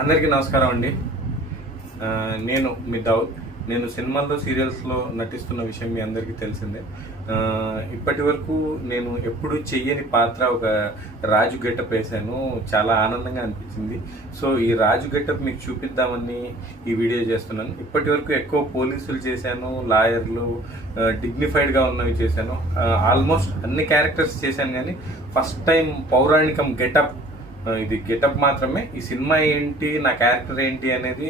అందరికీ నమస్కారం అండి. నేను మీ దావుద్. నేను సినిమాల్లో సీరియల్స్లో నటిస్తున్న విషయం మీ అందరికీ తెలిసిందే. ఇప్పటి వరకు నేను ఎప్పుడు చెయ్యని పాత్ర ఒక రాజు గెటప్ వేశాను. చాలా ఆనందంగా అనిపించింది. సో ఈ రాజు గెటప్ మీకు చూపిద్దామని ఈ వీడియో చేస్తున్నాను. ఇప్పటి వరకు ఎక్కువ పోలీసులు చేశాను, లాయర్లు, డిగ్నిఫైడ్గా ఉన్నవి చేశాను. ఆల్మోస్ట్ అన్ని క్యారెక్టర్స్ చేశాను, కానీ ఫస్ట్ టైం పౌరాణికం గెటప్. ఇది గెటప్ మాత్రమే. ఈ సినిమా ఏంటి, నా క్యారెక్టర్ ఏంటి అనేది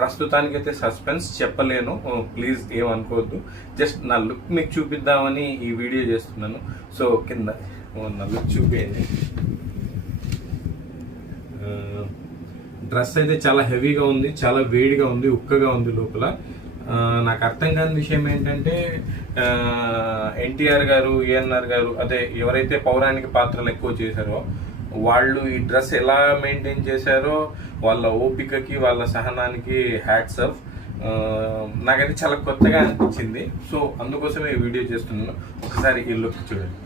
ప్రస్తుతానికైతే సస్పెన్స్, చెప్పలేను. ప్లీజ్ ఏమనుకోవద్దు. జస్ట్ నా లుక్ మీకు చూపిద్దామని ఈ వీడియో చేస్తున్నాను. సో కింద నా లుక్ చూపేయండి. డ్రెస్ అయితే చాలా హెవీగా ఉంది, చాలా వేడిగా ఉంది, ఉక్కగా ఉంది లోపల. నాకు అర్థం కాని విషయం ఏంటంటే, ఎన్టీఆర్ గారు, ఏఎన్ఆర్ గారు, అదే ఎవరైతే పౌరాణిక పాత్రలు ఎక్కువ చేశారో వాళ్ళు ఈ డ్రెస్ ఎలా మెయింటైన్ చేశారో, వాళ్ళ ఓపికకి, వాళ్ళ సహనానికి హ్యాట్స్ ఆఫ్. నాకైతే చాలా కొత్తగా అనిపించింది. సో అందుకోసమే ఈ వీడియో చేస్తున్నాను. ఒకసారి ఈ లుక్ చూడండి.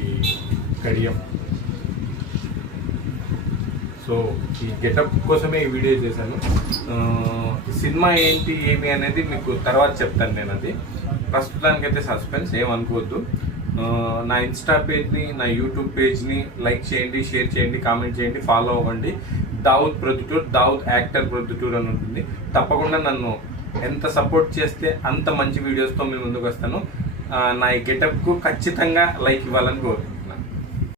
ఈ కడియం. సో ఈ గెటప్ కోసమే ఈ వీడియో చేశాను. సినిమా ఏంటి ఏమి అనేది మీకు తర్వాత చెప్తాను నేను. అది ప్రస్తుతానికైతే సస్పెన్స్, ఏమనుకోవద్దు. నా ఇన్స్టా పేజ్ని, నా యూట్యూబ్ పేజ్ని లైక్ చేయండి, షేర్ చేయండి, కామెంట్ చేయండి, ఫాలో అవ్వండి. దావుద్ ప్రొద్దుటూర్, దావుద్ యాక్టర్ ప్రొద్దుటూర్ అని ఉంటుంది. తప్పకుండా నన్ను ఎంత సపోర్ట్ చేస్తే అంత మంచి వీడియోస్తో మీ ముందుకు వస్తాను. నా ఈ గెటప్కు ఖచ్చితంగా లైక్ ఇవ్వాలని కోరు.